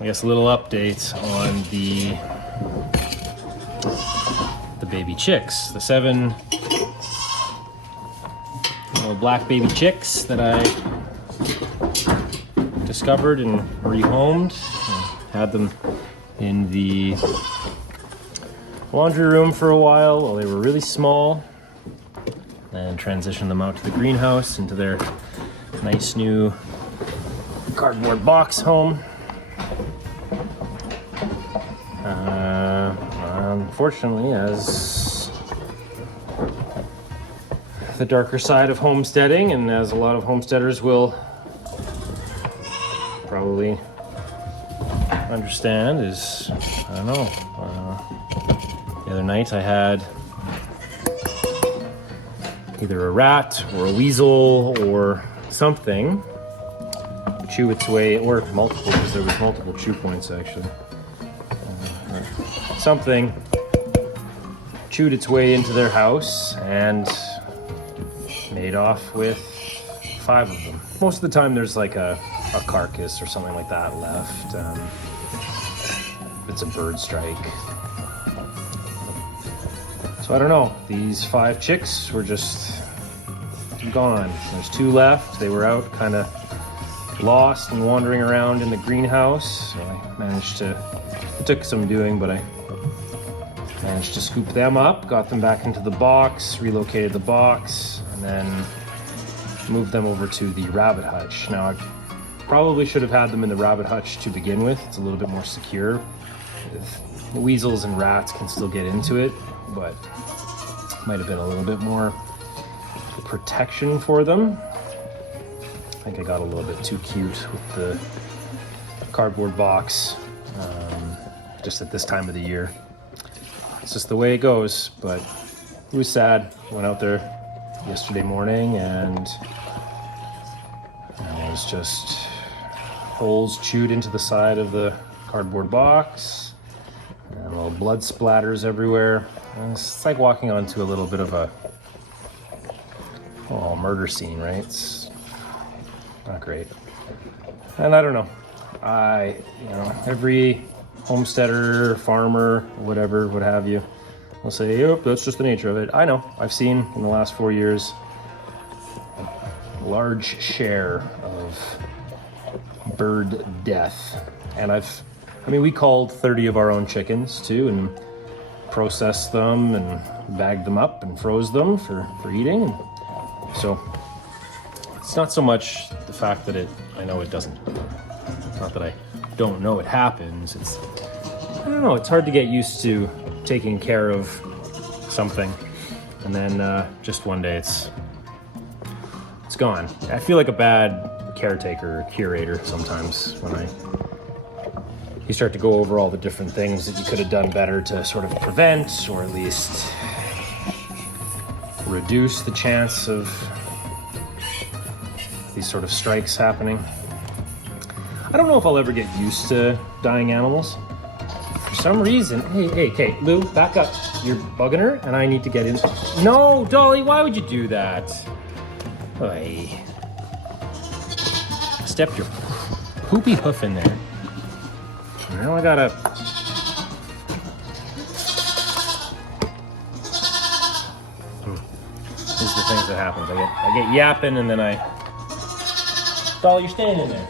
I guess a little update on the baby chicks, the 7 little black baby chicks that I discovered and rehomed. I had them in the laundry room for a while they were really small, and transitioned them out to the greenhouse into their nice new cardboard box home. Unfortunately, as the darker side of homesteading, and as a lot of homesteaders will probably understand, is, I don't know, the other night I had either a rat or a weasel or something chew its way, or multiple, because there was multiple chew points actually. Something chewed its way into their house and made off with 5 of them. Most of the time there's like a carcass or something like that left. It's a bird strike. So I don't know, these 5 chicks were just gone. There's 2 left. They were out kind of lost and wandering around in the greenhouse. So I managed to, it took some doing, but I managed to scoop them up, got them back into the box, relocated the box, and then moved them over to the rabbit hutch. Now, I probably should have had them in the rabbit hutch to begin with. It's a little bit more secure. The weasels and rats can still get into it, but might have been a little bit more protection for them. I think I got a little bit too cute with the cardboard box, just at this time of the year. It's just the way it goes, but it was sad. Went out there yesterday morning and it was just holes chewed into the side of the cardboard box and little blood splatters everywhere. And it's like walking onto a little bit of a murder scene, right? It's not great. And I don't know. Every homesteader, farmer, whatever, what have you, will say, yep, that's just the nature of it. I know. I've seen in the last 4 years a large share of bird death. And we called 30 of our own chickens too, and processed them and bagged them up and froze them for eating. So it's not so much the fact that I know it doesn't, it's not that I don't know it happens. I don't know, it's hard to get used to taking care of something and then just one day it's gone. I feel like a bad caretaker or curator sometimes when you start to go over all the different things that you could have done better to sort of prevent or at least reduce the chance of these sort of strikes happening. I don't know if I'll ever get used to dying animals. For some reason, hey, Lou, back up. You're bugging her and I need to get in. No, Dolly, why would you do that? Hey. Step your poopy hoof in there. Now I gotta... These are the things that happen. I get yapping and then Dolly, you're staying in there.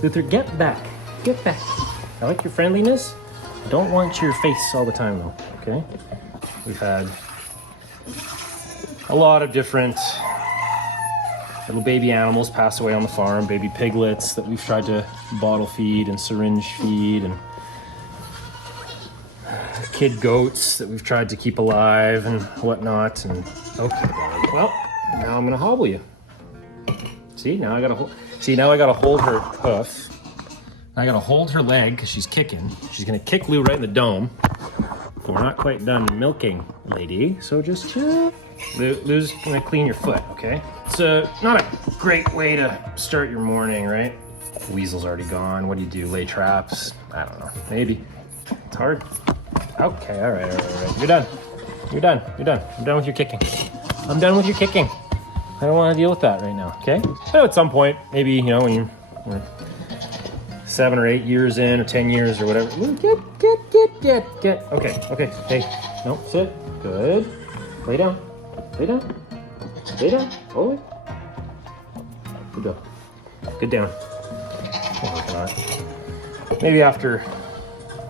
Luther, get back. Get back. I like your friendliness. I don't want your face all the time though, okay? We've had a lot of different little baby animals pass away on the farm, baby piglets that we've tried to bottle feed and syringe feed, and kid goats that we've tried to keep alive and whatnot. And okay, Dolly. Well, now I'm gonna hobble you. See, now I gotta hold her hoof. I gotta hold her leg because she's kicking. She's gonna kick Lou right in the dome. But we're not quite done milking, lady. So just chill. Lou's gonna clean your foot, okay? It's not a great way to start your morning, right? The weasel's already gone. What do? Lay traps? I don't know. Maybe. It's hard. Okay, all right. You're done. I'm done with your kicking. I don't want to deal with that right now, okay? I know at some point, maybe, you know, when you're 7 or 8 years in, or 10 years, or whatever. Get. Okay. Hey, no, sit. Good. Lay down. Lay down. Lay down. All the way. Good go. Good down. We're working on it. Maybe after,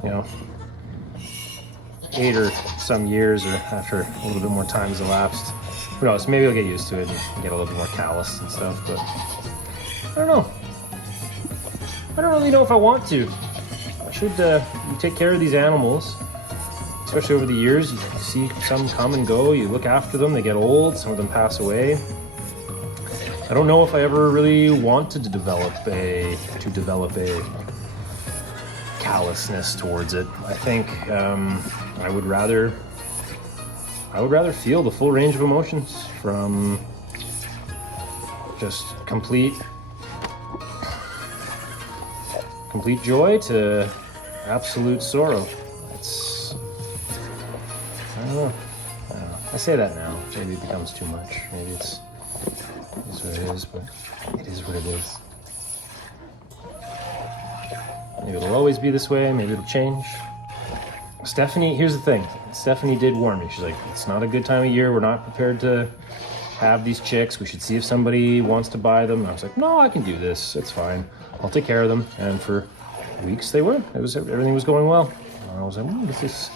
you know, 8 or some years, or after a little bit more time has elapsed. Who knows? Maybe I'll get used to it and get a little bit more callous and stuff, but I don't know. I don't really know if I want to. I should take care of these animals, especially over the years. You see some come and go, you look after them, they get old, some of them pass away. I don't know if I ever really wanted to develop a callousness towards it. I think I would rather feel the full range of emotions, from just complete joy to absolute sorrow. I don't know. I say that now. Maybe it becomes too much. Maybe it is what it is, but it is what it is. Maybe it'll always be this way. Maybe it'll change. Stephanie, here's the thing. Stephanie did warn me. She's like, it's not a good time of year. We're not prepared to have these chicks. We should see if somebody wants to buy them. And I was like, no, I can do this. It's fine. I'll take care of them. And for weeks they were. Everything was going well. And I was like, this is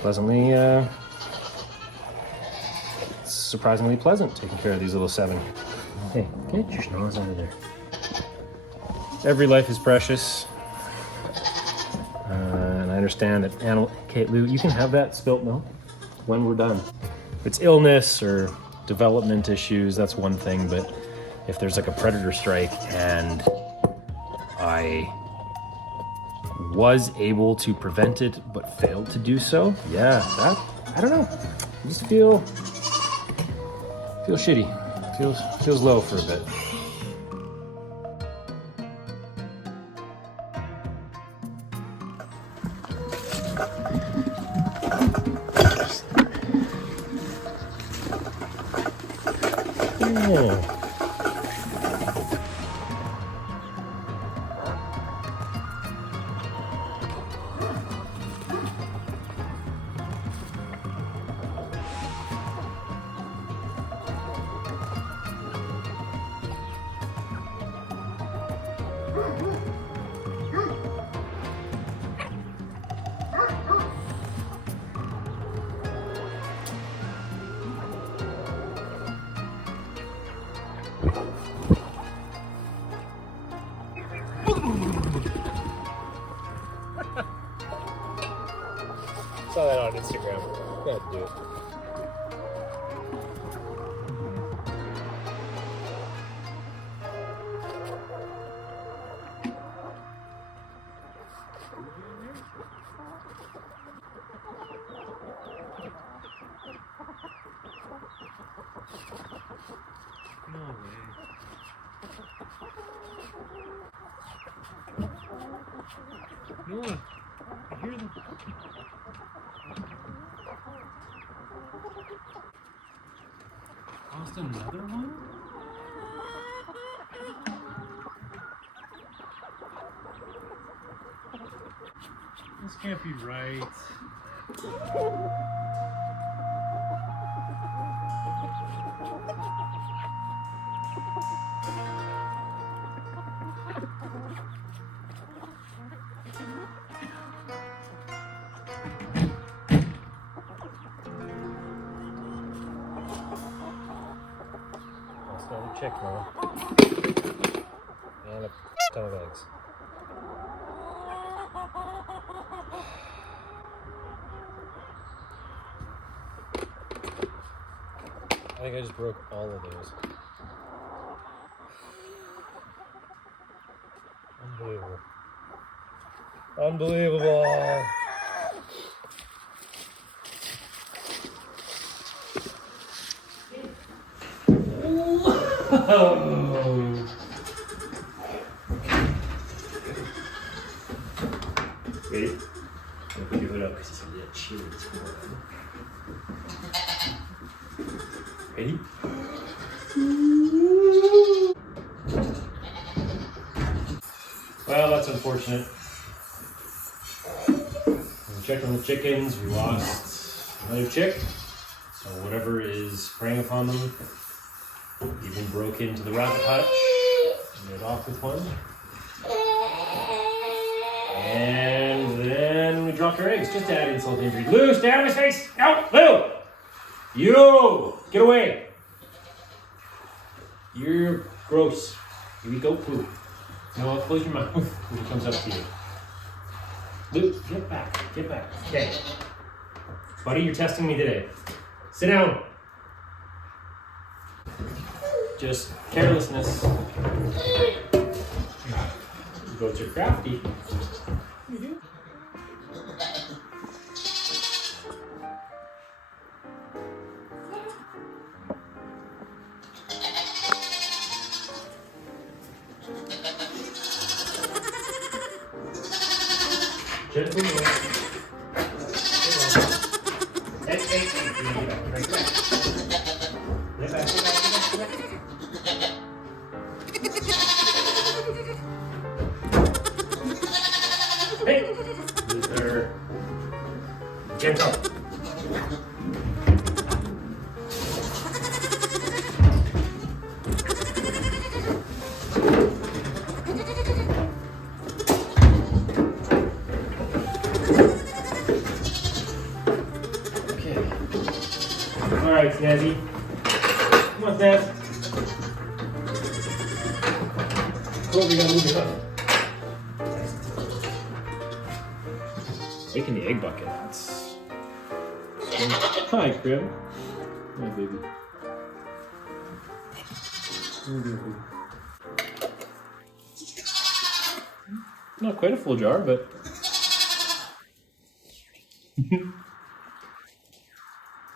pleasantly, surprisingly pleasant taking care of these little 7. Hey, get your schnoz out of there. Every life is precious. And I understand that Kate Lou, you can have that spilt milk when we're done. If it's illness or development issues, that's one thing, but if there's like a predator strike and I was able to prevent it but failed to do so, yeah, that, I don't know. I just feel shitty. Feels low for a bit. Yeah. Saw that on Instagram. Go ahead and do it. No way. Noah, I hear them. Lost another one? This can't be right. Another chick, Noah. And a ton of eggs. I think I just broke all of those. Unbelievable. Unbelievable. Oh. Ready? I'm gonna put your hood up because it's a little chilly this morning. Ready? Well, that's unfortunate. We checked on the chickens, we lost another chick. So whatever is preying upon them even broke into the rabbit hutch and made off with one. And then we dropped our eggs just to add insult to injury. Lou, stay out of his face! Out! Lou! You! Get away! You're gross. Here we go, poo. No, close your mouth when he comes up to you. Lou, get back. Get back. Okay. Buddy, you're testing me today. Sit down. Just carelessness. Goats are crafty. Gently more. Hey, hey, hey. Right back. Get back, get back, get back, get back. Hey! Luther. Gentle. Alright, Snazzy. Come on, Snaz. Cool, we gotta move it up. Taking the egg bucket. That's... Hi, Crib. Hi, baby. Hi, baby. Not quite a full jar, but...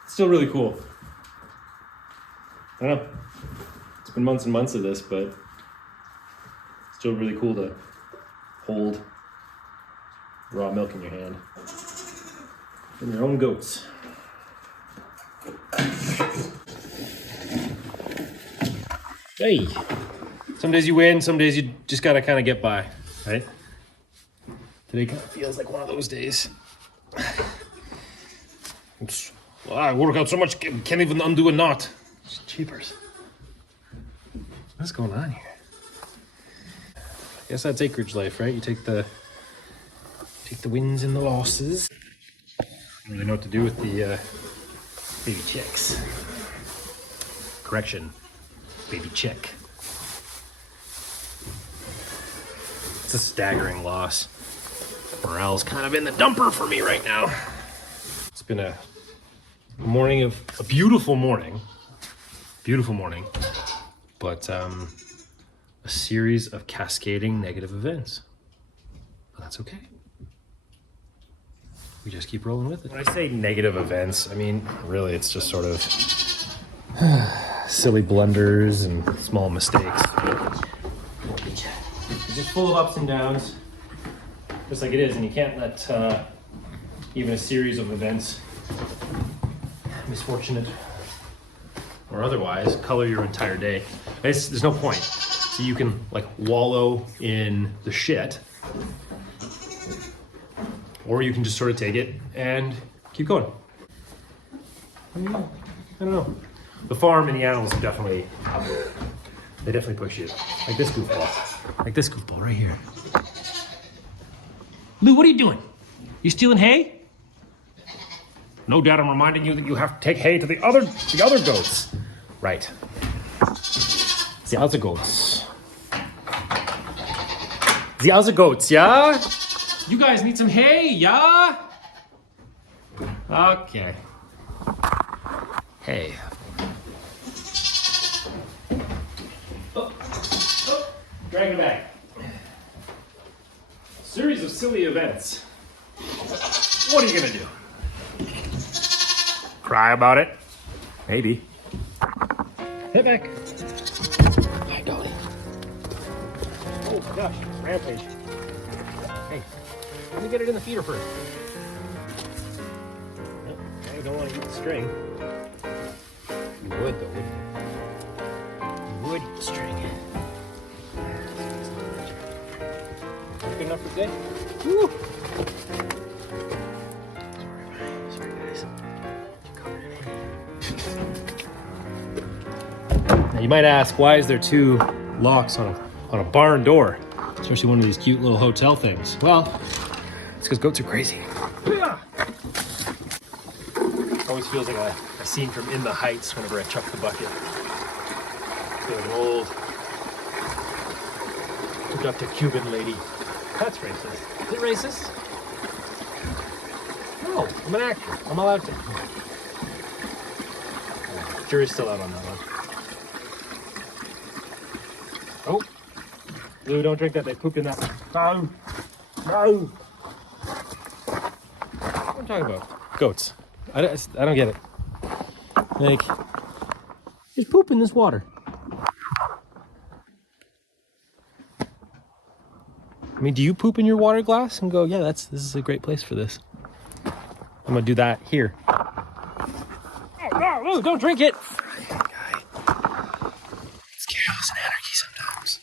Still really cool. I don't know. It's been months and months of this, but still really cool to hold raw milk in your hand from your own goats. Hey, some days you win, some days you just gotta kind of get by, right? Today kind of feels like one of those days. Oops. Well, I work out so much, can't even undo a knot. Cheapers. What's going on here? I guess that's acreage life, right? You take the wins and the losses. I don't really know what to do with the baby chicks. Correction, baby chick. It's a staggering loss. Morale's kind of in the dumper for me right now. It's been a morning of a beautiful morning, but a series of cascading negative events. But that's okay. We just keep rolling with it. When I say negative events, I mean, really, it's just sort of silly blunders and small mistakes. It's just full of ups and downs, just like it is, and you can't let even a series of events, misfortunate or otherwise, color your entire day. There's no point. So you can like wallow in the shit, or you can just sort of take it and keep going. I don't know. The farm and the animals are definitely, they definitely push you. Like this goofball right here. Lou, what are you doing? You stealing hay? No doubt I'm reminding you that you have to take hay to the other goats. Right. The other goats. The other goats, yeah? You guys need some hay, yeah? Okay. Hey. Oh, drag it back. Series of silly events. What are you gonna do? Cry about it? Maybe. Hit back. Hi, Dolly. Oh gosh, rampage. Hey, let me get it in the feeder first. Nope, I don't want to eat the string. You would though, wouldn't you? wood string. Good enough for today? Woo! Sorry guys. Now you might ask, why is there two locks on a barn door? Especially one of these cute little hotel things. Well, it's because goats are crazy. Always feels like a scene from In the Heights whenever I chuck the bucket. Feel like an old, productive Cuban lady. That's racist. Is it racist? No, I'm an actor. I'm allowed to. Jury's still out on that one. Oh, Lou, don't drink that. They pooped in that. No, no. What am I talking about? Goats. I don't get it. Like, just poop in this water. I mean, do you poop in your water glass and go, yeah, this is a great place for this? I'm gonna do that here. No, don't drink it. Guy. It's chaos and anarchy sometimes.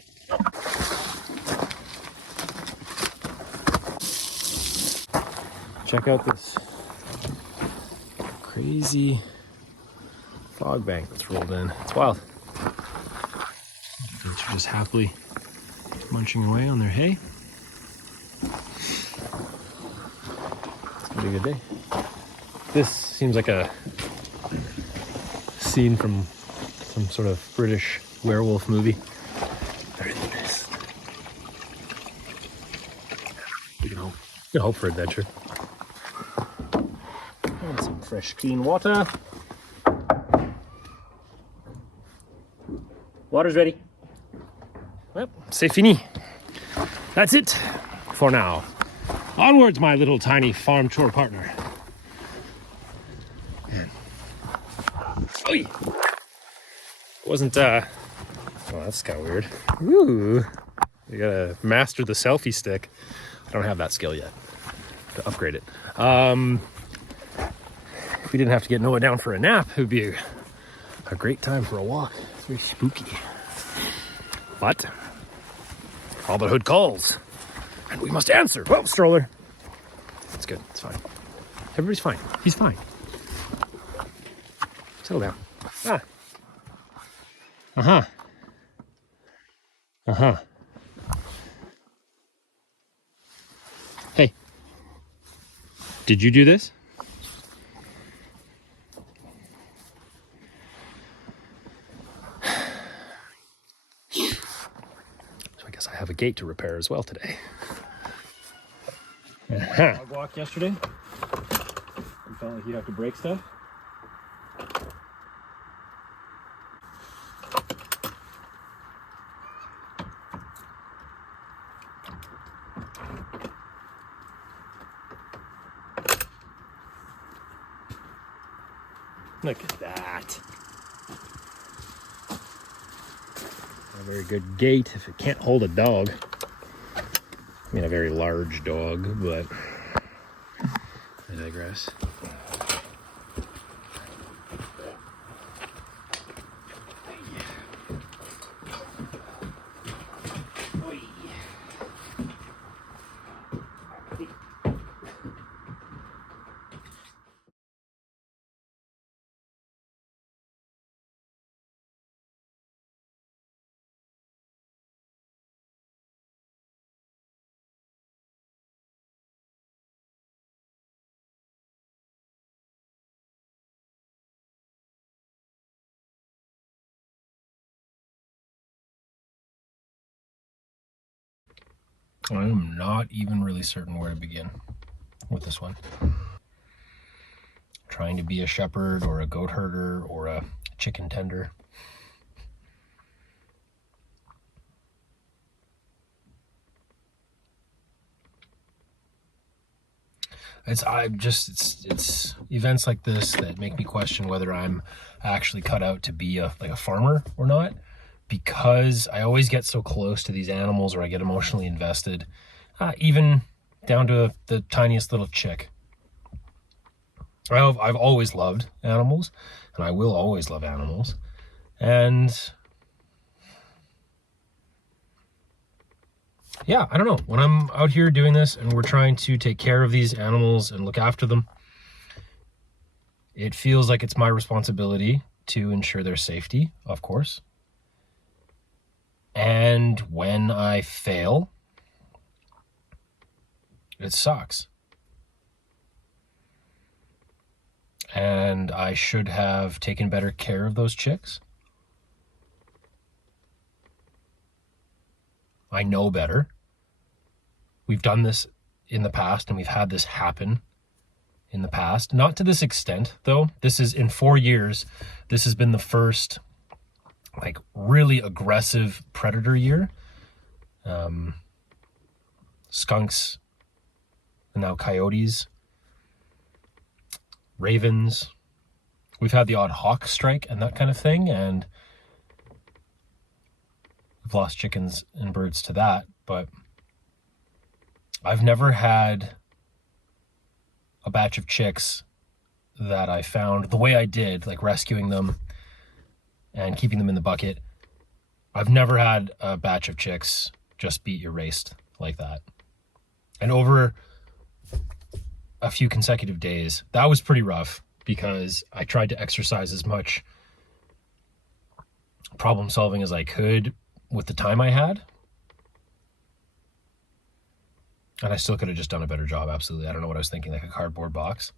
Check out this crazy fog bank that's rolled in. It's wild. Goats are just happily munching away on their hay. It's gonna be a good day. This seems like a scene from some sort of British werewolf movie. They're in the mist. We can hope for adventure. And some fresh, clean water. Water's ready. Well, c'est fini. That's it for now. Onwards, my little tiny farm chore partner. Man. Oy! Wasn't, oh, that's kind of weird. Ooh. You gotta master the selfie stick. I don't have that skill yet. To upgrade it. If we didn't have to get Noah down for a nap, it would be a great time for a walk. It's very spooky. But all the hood calls, and we must answer. Whoa, stroller. It's good. It's fine. Everybody's fine. He's fine. Settle down. Ah. Uh-huh. Uh-huh. Hey. Did you do this? So I guess I have a gate to repair as well today. Uh-huh. Dog walk yesterday. You felt like you'd have to break stuff. Look at that. A very good gate if it can't hold a dog. I mean, a very large dog, but I digress. I'm not even really certain where to begin with this one. Trying to be a shepherd or a goat herder or a chicken tender. It's events like this that make me question whether I'm actually cut out to be a farmer or not, because I always get so close to these animals, or I get emotionally invested, even down to the tiniest little chick. I've always loved animals, and I will always love animals, and yeah, I don't know. When I'm out here doing this and we're trying to take care of these animals and look after them, it feels like it's my responsibility to ensure their safety, of course. And when I fail, it sucks. And I should have taken better care of those chicks. I know better. We've done this in the past and we've had this happen in the past. Not to this extent, though. This is in 4 years. This has been the first like really aggressive predator year. Skunks, and now coyotes, ravens. We've had the odd hawk strike and that kind of thing, and we've lost chickens and birds to that, but I've never had a batch of chicks that I found the way I did, like rescuing them and keeping them in the bucket. I've never had a batch of chicks just be erased like that. And over a few consecutive days, that was pretty rough because I tried to exercise as much problem solving as I could with the time I had. And I still could have just done a better job, absolutely. I don't know what I was thinking, like a cardboard box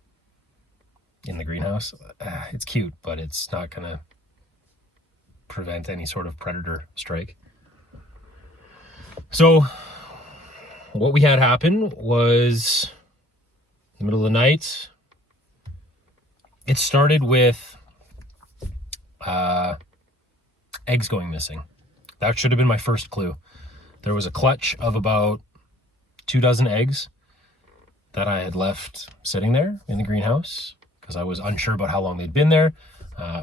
in the greenhouse. It's cute, but it's not going to prevent any sort of predator strike. So what we had happen was in the middle of the night. It started with eggs going missing. That should have been my first clue. There was a clutch of about 24 eggs that I had left sitting there in the greenhouse because I was unsure about how long they'd been there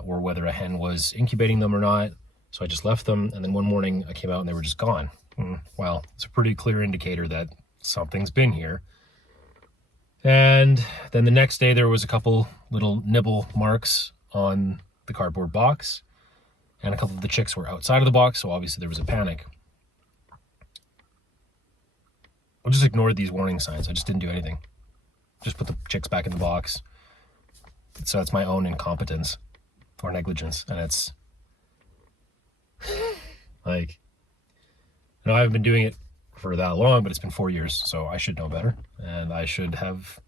or whether a hen was incubating them or not. So I just left them, and then one morning I came out and they were just gone. Well, it's a pretty clear indicator that something's been here. And then the next day there was a couple little nibble marks on the cardboard box, and a couple of the chicks were outside of the box, so obviously there was a panic. I just ignored these warning signs. I just didn't do anything. Just put the chicks back in the box. So it's my own incompetence or negligence, and it's like, I haven't been doing it for that long, but it's been 4 years, so I should know better. And I should have,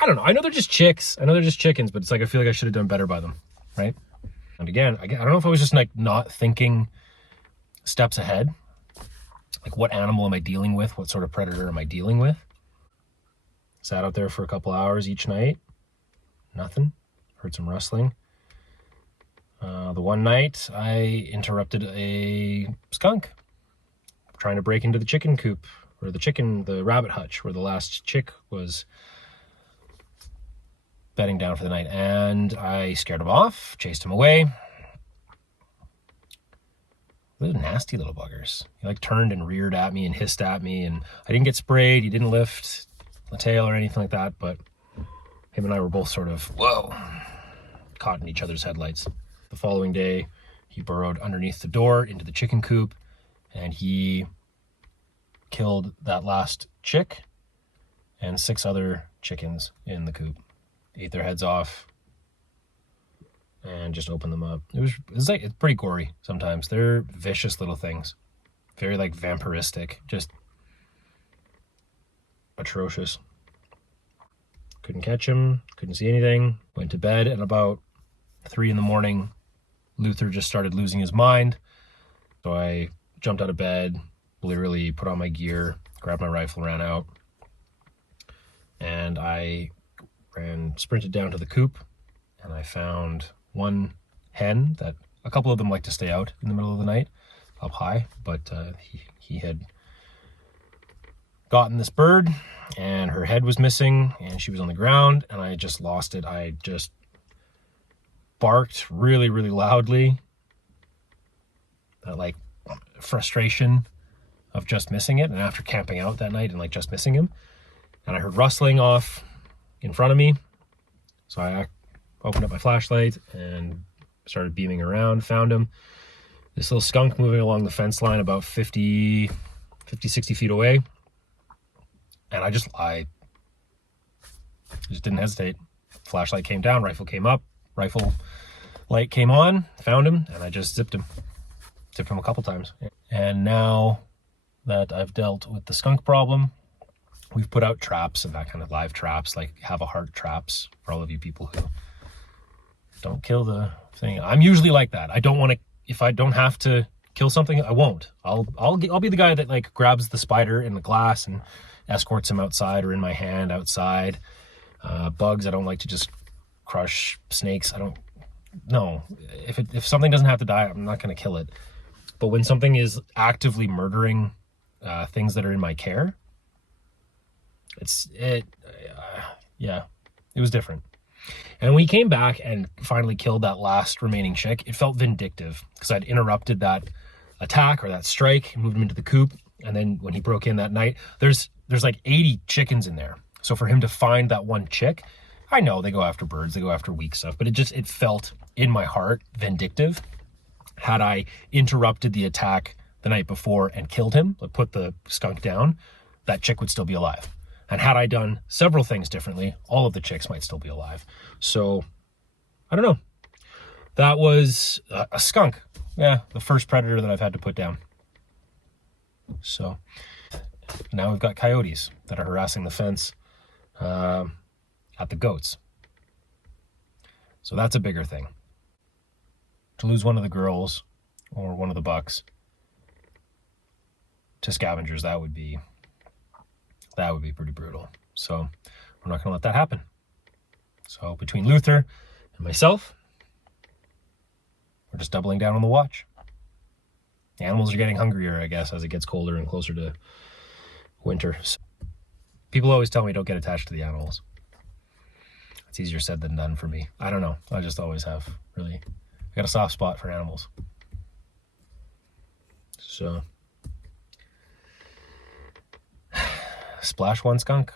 I don't know. I know they're just chicks. I know they're just chickens, but it's like I feel like I should have done better by them, right? And again, I don't know if I was just like not thinking steps ahead. Like, what animal am I dealing with? What sort of predator am I dealing with? Sat out there for a couple hours each night. Nothing. Heard some rustling. The one night I interrupted a skunk trying to break into the chicken coop, or the rabbit hutch where the last chick was bedding down for the night. And I scared him off, chased him away. Those nasty little buggers. He like turned and reared at me and hissed at me, and I didn't get sprayed. He didn't lift the tail or anything like that, but him and I were both sort of, whoa, caught in each other's headlights. The following day, he burrowed underneath the door into the chicken coop, and he killed that last chick and 6 other chickens in the coop. Ate their heads off and just opened them up. It's pretty gory sometimes. They're vicious little things. Very like vampiristic, just atrocious. Couldn't catch him, couldn't see anything. Went to bed, and about 3 a.m, Luther just started losing his mind. So I jumped out of bed, literally put on my gear, grabbed my rifle, ran out, and I sprinted down to the coop, and I found one hen that a couple of them like to stay out in the middle of the night up high, but he had gotten this bird, and her head was missing, and she was on the ground, and I just lost it. I just barked really, really loudly. That like frustration of just missing it, and after camping out that night and like just missing him, and I heard rustling off in front of me, so I opened up my flashlight and started beaming around, found him. this little skunk moving along the fence line about 50, 60 feet away. And I just didn't hesitate. Flashlight came down, rifle came up, rifle light came on, found him, and I just zipped him. Zipped him a couple times. And now that I've dealt with the skunk problem, we've put out traps and that kind of live traps, like have a heart traps for all of you people who don't kill the thing. I'm usually like that. I don't want to, if I don't have to kill something, I won't. I'll be the guy that like grabs the spider in the glass and escorts him outside, or in my hand outside. Bugs, I don't like to just crush. Snakes, I don't. No, if something doesn't have to die, I'm not going to kill it. But when something is actively murdering things that are in my care, yeah, it was different. And when he came back and finally killed that last remaining chick, it felt vindictive because I'd interrupted that attack or that strike, moved him into the coop. And then when he broke in that night, there's like 80 chickens in there. So for him to find that one chick, I know they go after birds, they go after weak stuff, but it felt in my heart vindictive. Had I interrupted the attack the night before and killed him, put the skunk down, that chick would still be alive. And had I done several things differently, all of the chicks might still be alive. So, I don't know. That was a skunk. Yeah, the first predator that I've had to put down. So, now we've got coyotes that are harassing the fence at the goats. So that's a bigger thing. To lose one of the girls or one of the bucks to scavengers, that would be pretty brutal. So we're not going to let that happen. So between Luther and myself, we're just doubling down on the watch. The animals are getting hungrier, I guess, as it gets colder and closer to winter. So people always tell me don't get attached to the animals. It's easier said than done for me. I don't know. I just always have, really. I got a soft spot for animals. So, splash one skunk.